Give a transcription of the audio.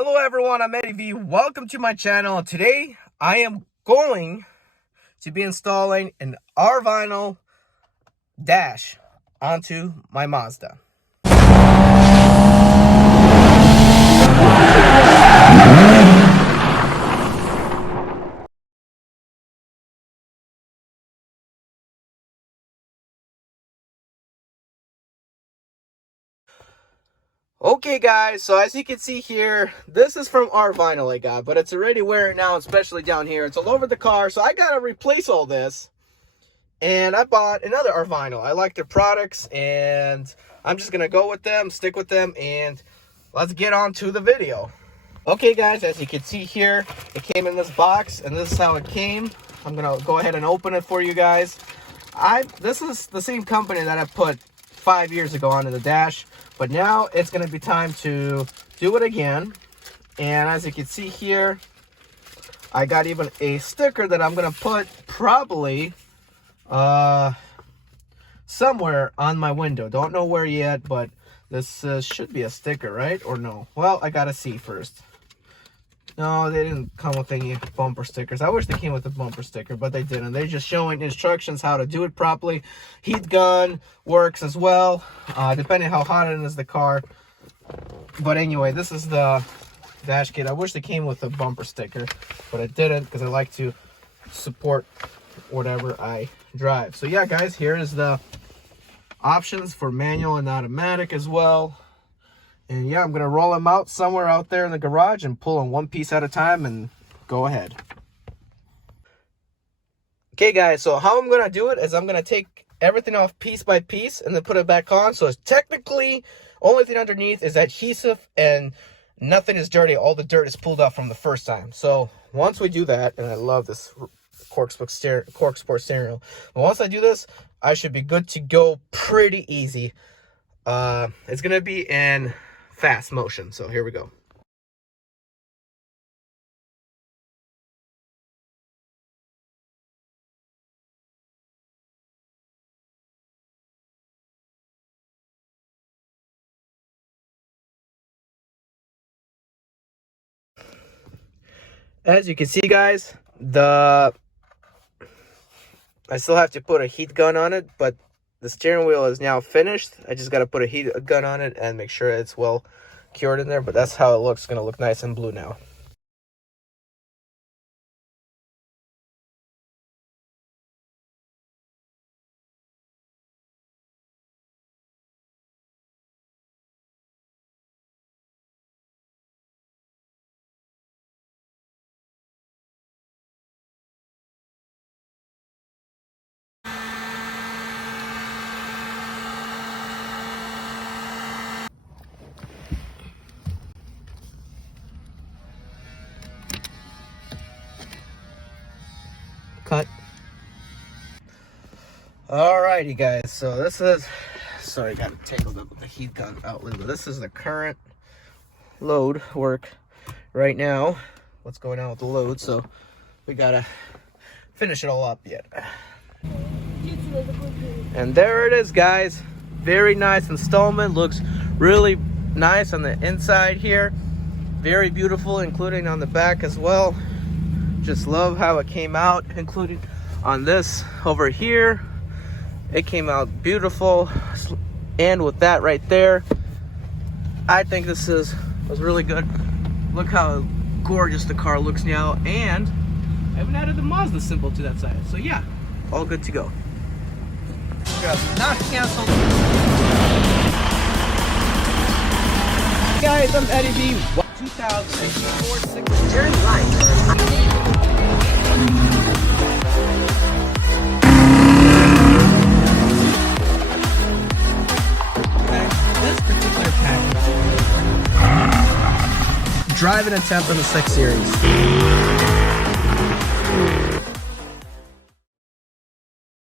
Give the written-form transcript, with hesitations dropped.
Hello everyone, I'm Eddie V. Welcome to my channel. Today I am going to be installing an RVINYL dash onto my Mazda. Okay guys, so as you can see here, this is from RVINYL I got, but it's already wearing now, especially down here. It's all over the car, so I gotta replace all this. And I bought another RVINYL. I like their products, and I'm just gonna go with them, stick with them, and let's get on to the video. Okay guys, as you can see here, it came in this box, and this is how it came. I'm gonna go ahead and open it for you guys. This is the same company that I put 5 years ago onto the dash, but now it's going to be time to do it again. And as you can see here, I got even a sticker that I'm going to put probably somewhere on my window. Don't know where yet, but this should be a sticker, right? Or no? Well, I gotta see first. No, they didn't come with any bumper stickers. I wish they came with a bumper sticker, but they didn't. They're just showing instructions how to do it properly. Heat gun works as well, depending how hot it is the car. But anyway, this is the dash kit. I wish they came with a bumper sticker, but it didn't because I like to support whatever I drive. So yeah, guys, here is the options for manual and automatic as well. And yeah, I'm going to roll them out somewhere out there in the garage and pull them one piece at a time and go ahead. Okay, guys, so how I'm going to do it is I'm going to take everything off piece by piece and then put it back on. So it's technically, only thing underneath is adhesive and nothing is dirty. All the dirt is pulled off from the first time. So once we do that, and I love this cork sport steering wheel. But once I do this, I should be good to go pretty easy. It's going to be in fast motion, so here we go. As you can see, guys, I still have to put a heat gun on it, but the steering wheel is now finished. I just got to put a heat gun on it and make sure it's well cured in there, but that's how it looks. It's going to look nice and blue now. Cut. Alrighty, guys, so this is, sorry, got tangled up with the heat gun outlet, but this is the current load work right now. What's going on with the load, so we gotta finish it all up yet. And there it is, guys. Very nice installment. Looks really nice on the inside here. Very beautiful, including on the back as well. Just love how it came out, including on this over here. It came out beautiful, and with that right there, I think this was really good. Look how gorgeous the car looks now, and I even added the Mazda symbol to that side. So yeah, all good to go. Not canceled. Guys, I'm Eddie V. 2004 turn right. This particular package, driving attempt on the 6 Series.